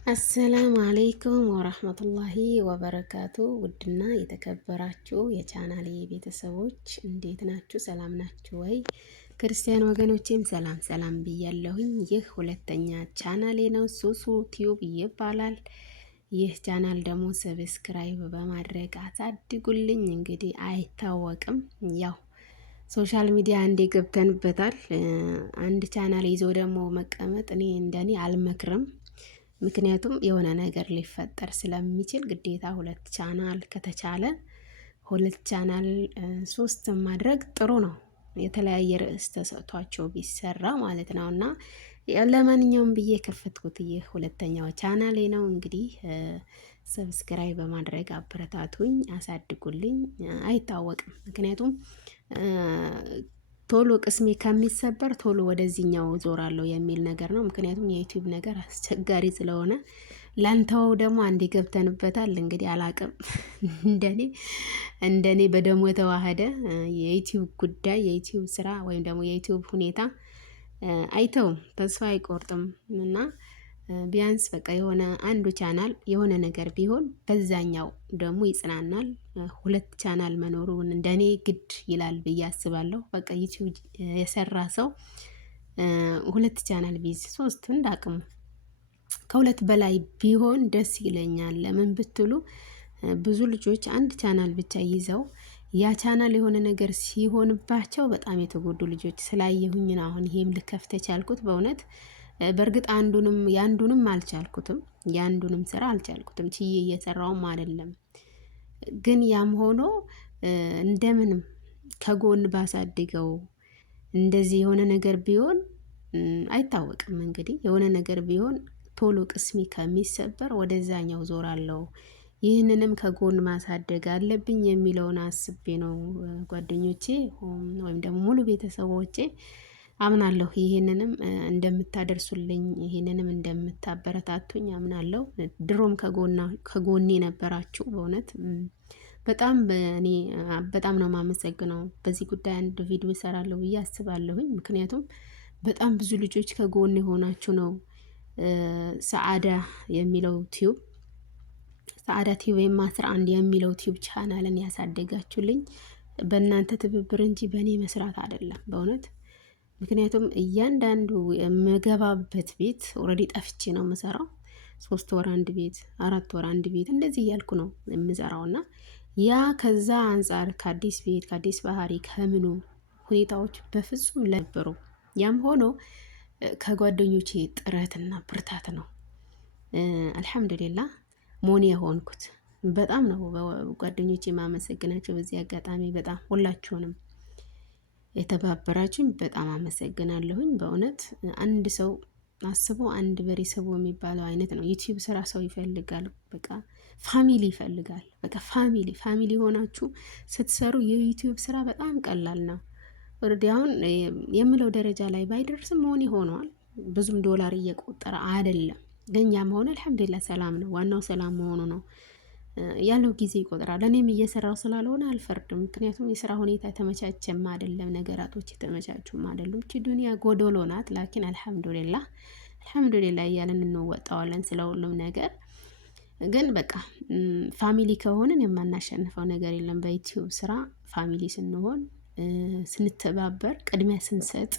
አሰላሙ አለይኩም ወራህመቱላሂ ወበረካቱ። ውድና የተከበራችሁ የቻናሌ ቤተሰቦች እንዴት ናችሁ? ሰላም ናችሁ ወይ? ክርስቲያን ወገኖቼም ሰላም ሰላም ብያለሁኝ። ይህ ሁለተኛ ቻናሌ ነው፣ ሱሱ ቲዩብ ይባላል። ይህ ቻናል ደግሞ ሰብስክራይብ በማድረግ አሳድጉልኝ። እንግዲህ አይታወቅም፣ ያው ሶሻል ሚዲያ አንዴ ገብተንበታል። አንድ ቻናል ይዞ ደግሞ መቀመጥ እኔ እንደኔ አልመክርም። ምክንያቱም የሆነ ነገር ሊፈጠር ስለሚችል ግዴታ ሁለት ቻናል ከተቻለ ሁለት ቻናል ሶስት ማድረግ ጥሩ ነው። የተለያየ ርዕስ ተሰጥቷቸው ቢሰራ ማለት ነው። እና ለማንኛውም ብዬ ከፈትኩት ይህ ሁለተኛው ቻናሌ ነው። እንግዲህ ሰብስክራይብ በማድረግ አበረታቱኝ፣ አሳድጉልኝ። አይታወቅም፣ ምክንያቱም ቶሎ ቅስሜ ከሚሰበር ቶሎ ወደዚህኛው ዞራለሁ የሚል ነገር ነው። ምክንያቱም የዩቲዩብ ነገር አስቸጋሪ ስለሆነ ላንተው ደግሞ አንዴ ገብተንበታል። እንግዲህ አላቅም እንደኔ በደሞ የተዋሃደ የዩቲዩብ ጉዳይ የዩቲዩብ ስራ ወይም ደግሞ የዩቲዩብ ሁኔታ አይተውም፣ ተስፋ አይቆርጥም እና ቢያንስ በቃ የሆነ አንዱ ቻናል የሆነ ነገር ቢሆን በዛኛው ደግሞ ይጽናናል። ሁለት ቻናል መኖሩን እንደኔ ግድ ይላል ብዬ አስባለሁ። በቃ ዩቲዩብ የሰራ ሰው ሁለት ቻናል ቢይዝ ሶስት እንዳቅሙ ከሁለት በላይ ቢሆን ደስ ይለኛል። ለምን ብትሉ ብዙ ልጆች አንድ ቻናል ብቻ ይዘው ያ ቻናል የሆነ ነገር ሲሆንባቸው በጣም የተጎዱ ልጆች ስላየሁኝ ነው አሁን ይሄም ልከፍት የቻልኩት በእውነት። በእርግጥ ያንዱንም አልቻልኩትም፣ ያንዱንም ስራ አልቻልኩትም፣ ችዬ እየሰራውም አይደለም። ግን ያም ሆኖ እንደምንም ከጎን ባሳድገው እንደዚህ የሆነ ነገር ቢሆን አይታወቅም። እንግዲህ የሆነ ነገር ቢሆን ቶሎ ቅስሚ ከሚሰበር ወደዛኛው ዞራለሁ። ይህንንም ከጎን ማሳደግ አለብኝ የሚለውን አስቤ ነው ጓደኞቼ ወይም ደግሞ ሙሉ ቤተሰቦቼ አምናለሁ። ይሄንንም እንደምታደርሱልኝ ይሄንንም እንደምታበረታቱኝ አምናለሁ። ድሮም ከጎኔ ነበራችሁ በእውነት በጣም እኔ በጣም ነው የማመሰግነው። በዚህ ጉዳይ አንድ ቪዲዮ እሰራለሁ ብዬ አስባለሁኝ። ምክንያቱም በጣም ብዙ ልጆች ከጎኔ ሆናችሁ ነው ሰዓዳ የሚለው ቲዩብ ሰዓዳ ቲዩብ ወይም 11 የሚለው ቲዩብ ቻናልን ያሳደጋችሁልኝ በእናንተ ትብብር እንጂ በእኔ መስራት አይደለም በእውነት። ምክንያቱም እያንዳንዱ የምገባበት ቤት ኦልሬዲ ጠፍቼ ነው የምሰራው። 3 ወር አንድ ቤት፣ 4 ወር አንድ ቤት እንደዚህ እያልኩ ነው የምሰራው እና ያ ከዛ አንጻር ከአዲስ ቤት ከአዲስ ባህሪ ከምኑ ሁኔታዎች በፍጹም ነበሩ። ያም ሆኖ ከጓደኞቼ ጥረትና ብርታት ነው አልሐምዱሊላህ ሞኒ የሆንኩት። በጣም ነው ጓደኞቼ ማመሰግናቸው በዚህ አጋጣሚ በጣም ሁላችሁንም የተባበራችሁኝ በጣም አመሰግናለሁኝ። በእውነት አንድ ሰው አስቦ አንድ በሬ ስቦ የሚባለው አይነት ነው። ዩቲዩብ ስራ ሰው ይፈልጋል፣ በቃ ፋሚሊ ይፈልጋል። በቃ ፋሚሊ ሆናችሁ ስትሰሩ የዩቲዩብ ስራ በጣም ቀላል ነው። ወርዲ አሁን የምለው ደረጃ ላይ ባይደርስም መሆን ሆኗል። ብዙም ዶላር እየቆጠረ አይደለም፣ ግን ያም ሆነ አልሐምዱሊላህ ሰላም ነው። ዋናው ሰላም መሆኑ ነው። ያለው ጊዜ ይቆጥራል። እኔም እየሰራው ስላልሆነ አልፈርድም። ምክንያቱም የስራ ሁኔታ የተመቻቸም አይደለም፣ ነገራቶች የተመቻቹም አይደሉም። እቺ ዱንያ ጎዶሎ ናት። ላኪን አልሐምዱሊላህ እያለን እንወጣዋለን ስለ ሁሉም ነገር። ግን በቃ ፋሚሊ ከሆንን የማናሸንፈው ነገር የለም። በዩቲዩብ ስራ ፋሚሊ ስንሆን ስንተባበር ቅድሚያ ስንሰጥ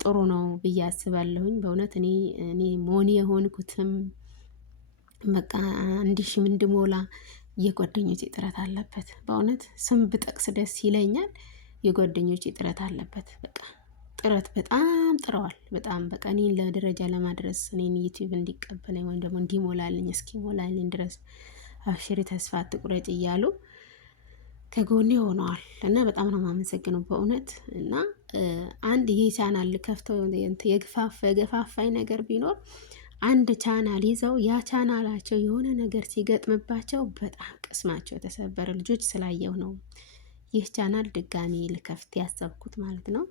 ጥሩ ነው ብዬ አስባለሁኝ። በእውነት እኔ ሞኒ የሆንኩትም በቃ 1000 እንድሞላ የጓደኞቼ ጥረት አለበት። በእውነት ስም ብጠቅስ ደስ ይለኛል። የጓደኞቼ ጥረት አለበት። በቃ ጥረት በጣም ጥረዋል። በጣም በቃ እኔን ለደረጃ ለማድረስ እኔን ዩቲዩብ እንዲቀበለኝ ወይም ደግሞ እንዲሞላልኝ እስኪሞላልኝ ድረስ አብሽሪ ተስፋ አትቁረጭ እያሉ ከጎኔ ሆነዋል እና በጣም ነው የማመሰግነው በእውነት። እና አንድ ይሄ ቻናል ከፍተው የገፋፋኝ ነገር ቢኖር አንድ ቻናል ይዘው ያ ቻናላቸው የሆነ ነገር ሲገጥምባቸው በጣም ቅስማቸው የተሰበረ ልጆች ስላየው ነው ይህ ቻናል ድጋሚ ልከፍት ያሰብኩት ማለት ነው።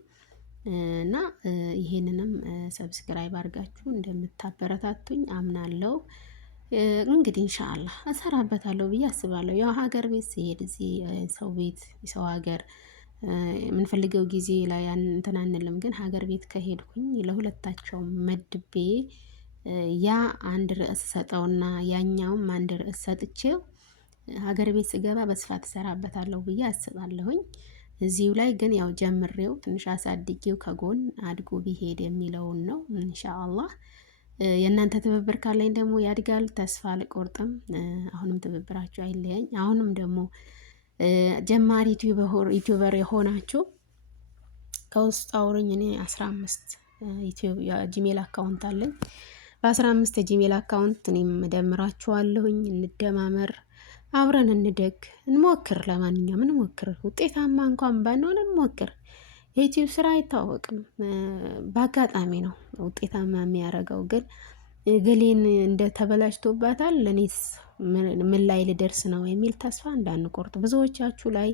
እና ይሄንንም ሰብስክራይብ አድርጋችሁ እንደምታበረታቱኝ አምናለሁ። እንግዲህ ኢንሻአላህ እሰራበታለሁ ብዬ አስባለሁ። ያው ሀገር ቤት ሲሄድ እዚህ ሰው ቤት የሰው ሀገር የምንፈልገው ጊዜ ላይ እንትን አንልም። ግን ሀገር ቤት ከሄድኩኝ ለሁለታቸው መድቤ ያ አንድ ርዕስ ሰጠውና ያኛውም አንድ ርዕስ ሰጥቼው ሀገር ቤት ስገባ በስፋት እሰራበታለሁ ብዬ አስባለሁኝ። እዚሁ ላይ ግን ያው ጀምሬው ትንሽ አሳድጌው ከጎን አድጎ ቢሄድ የሚለውን ነው ኢንሻአላህ። የእናንተ ትብብር ካለኝ ደግሞ ያድጋል፣ ተስፋ አልቆርጥም። አሁንም ትብብራችሁ አይለያኝ። አሁንም ደግሞ ጀማሪ ዩቲዩበር የሆናችሁ ከውስጥ አውሩኝ። እኔ 15 ጂሜል አካውንት አለኝ። በ15 የጂሜል አካውንት እኔም እደምራችኋለሁኝ። እንደማመር፣ አብረን እንደግ፣ እንሞክር። ለማንኛውም እንሞክር። ውጤታማ እንኳን ባንሆን እንሞክር። የዩቲዩብ ስራ አይታወቅም፣ በአጋጣሚ ነው ውጤታማ የሚያደርገው። ግን ገሌን እንደ ተበላሽቶባታል ለእኔስ ምን ላይ ልደርስ ነው የሚል ተስፋ እንዳንቆርጥ። ብዙዎቻችሁ ላይ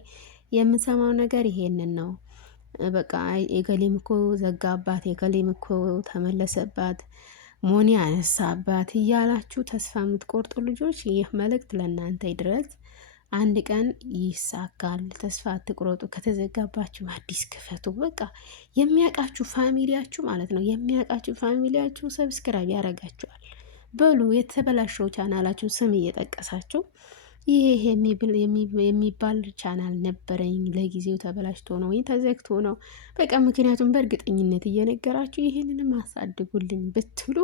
የምሰማው ነገር ይሄንን ነው። በቃ የገሌም እኮ ዘጋባት፣ የገሌም እኮ ተመለሰባት፣ ሞኒ አነሳባት እያላችሁ ተስፋ የምትቆርጡ ልጆች ይህ መልእክት ለእናንተ ይድረስ። አንድ ቀን ይሳካል። ተስፋ አትቁረጡ። ከተዘጋባችሁ አዲስ ክፈቱ። በቃ የሚያውቃችሁ ፋሚሊያችሁ ማለት ነው፣ የሚያውቃችሁ ፋሚሊያችሁ ሰብስክራይብ ያደርጋችኋል። በሉ የተበላሸው ቻናላችሁ ስም እየጠቀሳችሁ ይሄ የሚባል ቻናል ነበረኝ ለጊዜው ተበላሽቶ ነው ወይ ተዘግቶ ነው በቃ ምክንያቱም በእርግጠኝነት እየነገራችሁ ይሄንንም አሳድጉልኝ ብትሉ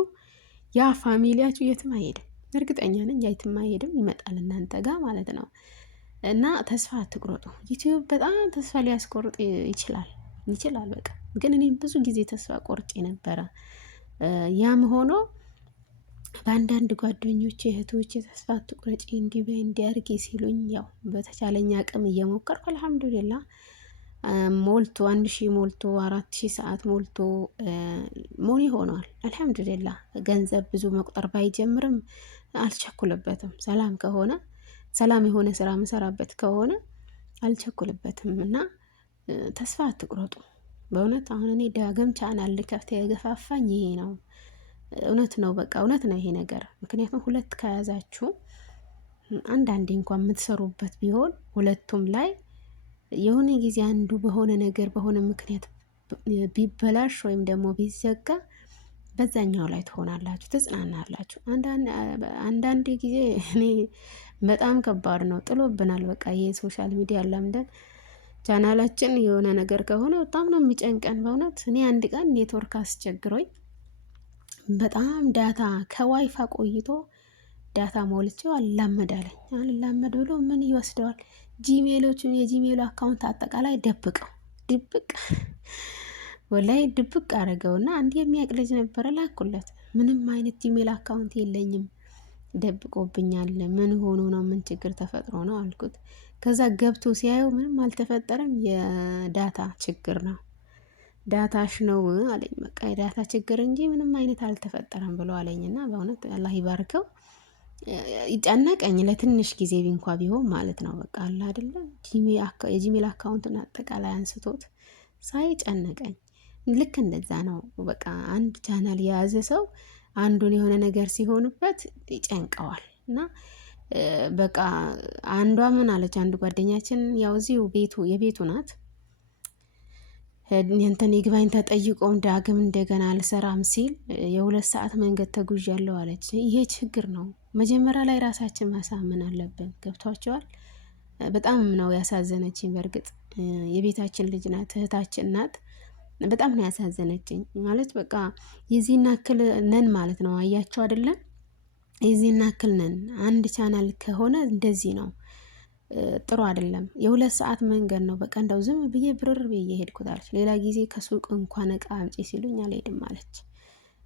ያ ፋሚሊያችሁ የትም አይሄድም። እርግጠኛ ነኝ የትም አይሄድም፣ ይመጣል እናንተ ጋር ማለት ነው። እና ተስፋ አትቁረጡ። ዩቲዩብ በጣም ተስፋ ሊያስቆርጥ ይችላል። በቃ ግን እኔም ብዙ ጊዜ ተስፋ ቆርጬ ነበረ። ያም ሆኖ በአንዳንድ ጓደኞቼ እህቶቼ ተስፋ አትቁረጪ እንዲበይ እንዲያርጊ ሲሉኝ ያው በተቻለኝ አቅም እየሞከርኩ አልሐምዱሊላህ ሞልቶ 1000 ሞልቶ 4000 ሰዓት ሞልቶ ሞኒ ሆኗል። አልሐምዱሊላህ ገንዘብ ብዙ መቁጠር ባይጀምርም አልቸኩልበትም። ሰላም የሆነ ስራ መሰራበት ከሆነ አልቸኩልበትም። እና ተስፋ አትቁረጡ በእውነት። አሁን እኔ ዳግም ቻናል ልከፍት የገፋፋኝ ይሄ ነው። እውነት ነው፣ በቃ እውነት ነው ይሄ ነገር። ምክንያቱም ሁለት ከያዛችሁ አንዳንዴ እንኳን የምትሰሩበት ቢሆን ሁለቱም ላይ የሆነ ጊዜ አንዱ በሆነ ነገር በሆነ ምክንያት ቢበላሽ ወይም ደግሞ ቢዘጋ በዛኛው ላይ ትሆናላችሁ፣ ትጽናናላችሁ። አንዳንድ ጊዜ እኔ በጣም ከባድ ነው፣ ጥሎብናል። በቃ ይሄ ሶሻል ሚዲያ ለምደን ቻናላችን የሆነ ነገር ከሆነ በጣም ነው የሚጨንቀን በእውነት። እኔ አንድ ቀን ኔትወርክ አስቸግሮኝ በጣም ዳታ ከዋይፋ ቆይቶ ዳታ ሞልቼው አላመዳለኝ። አላመድ ብሎ ምን ይወስደዋል? ጂሜሎቹን የጂሜሉ አካውንት አጠቃላይ ድብቅ ወላይ ድብቅ አደረገውና አንድ የሚያውቅ ልጅ ነበረ ላኩለት። ምንም አይነት ጂሜል አካውንት የለኝም ደብቆብኛል። ምን ሆኖ ነው? ምን ችግር ተፈጥሮ ነው አልኩት። ከዛ ገብቶ ሲያየው ምንም አልተፈጠረም፣ የዳታ ችግር ነው። ዳታሽ ነው አለኝ። በቃ የዳታ ችግር እንጂ ምንም አይነት አልተፈጠረም ብሎ አለኝና በእውነት አላህ ይባርከው። ይጨነቀኝ ለትንሽ ጊዜ እንኳ ቢሆን ማለት ነው። በቃ አለ አይደለም የጂሜል አካውንቱን አጠቃላይ አንስቶት ሳይጨነቀኝ ልክ እንደዛ ነው። በቃ አንድ ቻናል የያዘ ሰው አንዱን የሆነ ነገር ሲሆንበት ይጨንቀዋል። እና በቃ አንዷ ምን አለች፣ አንድ ጓደኛችን ያው እዚሁ የቤቱ ናት እንትን ይግባኝ ተጠይቆም ዳግም እንደገና አልሰራም ሲል የ2 ሰዓት መንገድ ተጉዣለሁ አለች። ይሄ ችግር ነው። መጀመሪያ ላይ ራሳችን ማሳመን አለብን። ገብቷቸዋል። በጣም ነው ያሳዘነችኝ። በእርግጥ የቤታችን ልጅ ናት፣ እህታችን ናት። በጣም ነው ያሳዘነችኝ። ማለት በቃ የዚህን ያክል ነን ማለት ነው። አያቸው አይደለም? የዚህን ያክል ነን። አንድ ቻናል ከሆነ እንደዚህ ነው። ጥሩ አይደለም። የ2 ሰዓት መንገድ ነው። በቃ እንደው ዝም ብዬ ብርር ብዬ ሄድኩት አለች። ሌላ ጊዜ ከሱቅ እንኳን እቃ አምጪ ሲሉኝ አልሄድም አለች።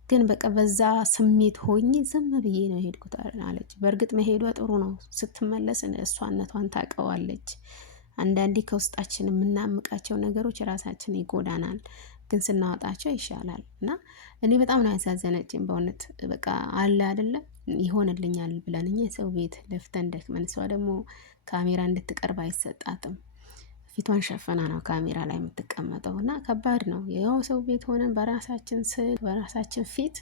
ግን በቃ በዛ ስሜት ሆኜ ዝም ብዬ ነው ሄድኩት አለች። በእርግጥ መሄዷ ጥሩ ነው። ስትመለስ እሷነቷን ታውቀዋለች። አንዳንዴ ከውስጣችን የምናምቃቸው ነገሮች ራሳችን ይጎዳናል፣ ግን ስናወጣቸው ይሻላል። እና እኔ በጣም ነው ያሳዘነችኝ በእውነት። በቃ አለ አይደለም ይሆንልኛል ብለን እኛ ሰው ቤት ለፍተን ደክመን፣ እሷ ደግሞ ካሜራ እንድትቀርብ አይሰጣትም። ፊቷን ሸፈና ነው ካሜራ ላይ የምትቀመጠው። እና ከባድ ነው። ያው ሰው ቤት ሆነን በራሳችን ስልክ በራሳችን ፊት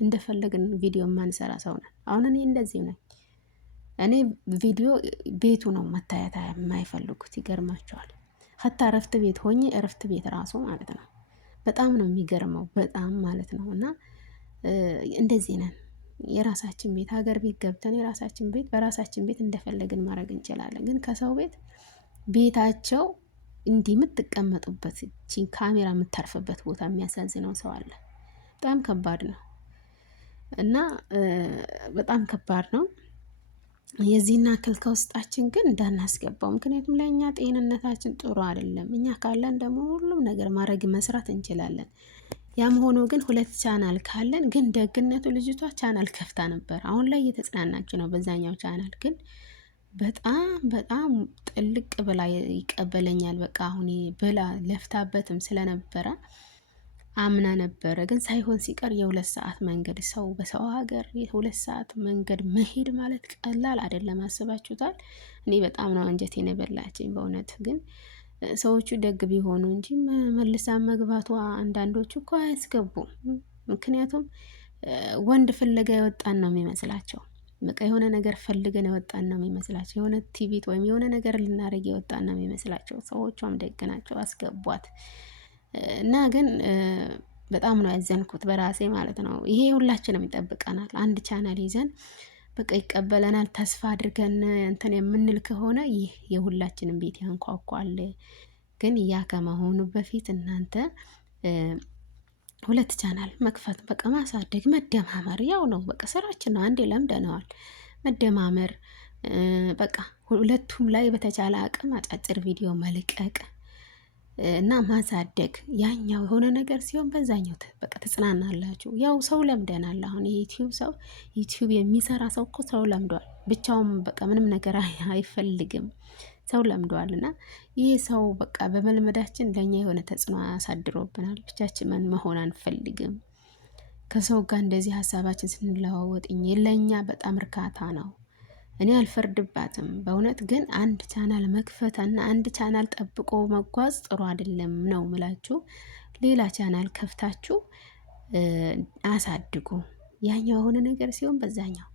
እንደፈለግን ቪዲዮ የማንሰራ ሰው ነን። አሁን እኔ እንደዚህ ነኝ። እኔ ቪዲዮ ቤቱ ነው መታየት የማይፈልጉት። ይገርማቸዋል። ሀታ እረፍት ቤት ሆኜ እረፍት ቤት ራሱ ማለት ነው። በጣም ነው የሚገርመው፣ በጣም ማለት ነው። እና እንደዚህ ነን። የራሳችን ቤት ሀገር ቤት ገብተን የራሳችን ቤት በራሳችን ቤት እንደፈለግን ማድረግ እንችላለን። ግን ከሰው ቤት ቤታቸው እንዲህ የምትቀመጡበት እቺን ካሜራ የምታርፍበት ቦታ የሚያሳዝነው ሰው አለ። በጣም ከባድ ነው እና በጣም ከባድ ነው። የዚህን ያክል ከውስጣችን ግን እንዳናስገባው። ምክንያቱም ለእኛ ጤንነታችን ጥሩ አይደለም። እኛ ካለን ደግሞ ሁሉም ነገር ማድረግ መስራት እንችላለን። ያም ሆኖ ግን 2 ቻናል ካለን ግን ደግነቱ ልጅቷ ቻናል ከፍታ ነበር። አሁን ላይ እየተጽናናች ነው በዛኛው ቻናል ግን በጣም በጣም ጥልቅ ብላ ይቀበለኛል በቃ አሁን ብላ ለፍታበትም ስለነበረ አምና ነበረ። ግን ሳይሆን ሲቀር የ2 ሰዓት መንገድ ሰው በሰው ሀገር የ2 ሰዓት መንገድ መሄድ ማለት ቀላል አይደለም። አስባችሁታል? እኔ በጣም ነው አንጀቴን የበላችኝ በእውነት። ግን ሰዎቹ ደግ ቢሆኑ እንጂ መልሳ መግባቷ አንዳንዶቹ እኮ አያስገቡም። ምክንያቱም ወንድ ፍለጋ የወጣን ነው የሚመስላቸው። በቃ የሆነ ነገር ፈልገን የወጣን ነው የሚመስላቸው። የሆነ ቲቪት ወይም የሆነ ነገር ልናደርግ የወጣን ነው የሚመስላቸው። ሰዎቿም ደግ ናቸው፣ አስገቧት እና ግን በጣም ነው ያዘንኩት በራሴ ማለት ነው። ይሄ ሁላችንም ይጠብቀናል። አንድ ቻናል ይዘን በቃ ይቀበለናል ተስፋ አድርገን እንትን የምንል ከሆነ ይህ የሁላችንም ቤት ያንኳኳል። ግን ያ ከመሆኑ በፊት እናንተ 2 ቻናል መክፈት በቃ ማሳደግ፣ መደማመር ያው ነው በቃ ስራችን ነው። አንዴ ለምደነዋል። መደማመር በቃ ሁለቱም ላይ በተቻለ አቅም አጫጭር ቪዲዮ መልቀቅ እና ማሳደግ። ያኛው የሆነ ነገር ሲሆን በዛኛው በቃ ትጽናናላችሁ። ያው ሰው ለምደናል። አሁን የዩቲዩብ ሰው ዩቲዩብ የሚሰራ ሰው እኮ ሰው ለምዷል። ብቻውም በቃ ምንም ነገር አይፈልግም። ሰው ለምዷል እና ይህ ሰው በቃ በመልመዳችን ለእኛ የሆነ ተጽዕኖ አሳድሮብናል። ብቻችንን መሆን አንፈልግም። ከሰው ጋር እንደዚህ ሀሳባችን ስንለዋወጥ ለእኛ በጣም እርካታ ነው። እኔ አልፈርድባትም በእውነት። ግን አንድ ቻናል መክፈት እና አንድ ቻናል ጠብቆ መጓዝ ጥሩ አይደለም ነው ምላችሁ። ሌላ ቻናል ከፍታችሁ አሳድጉ። ያኛው የሆነ ነገር ሲሆን በዛኛው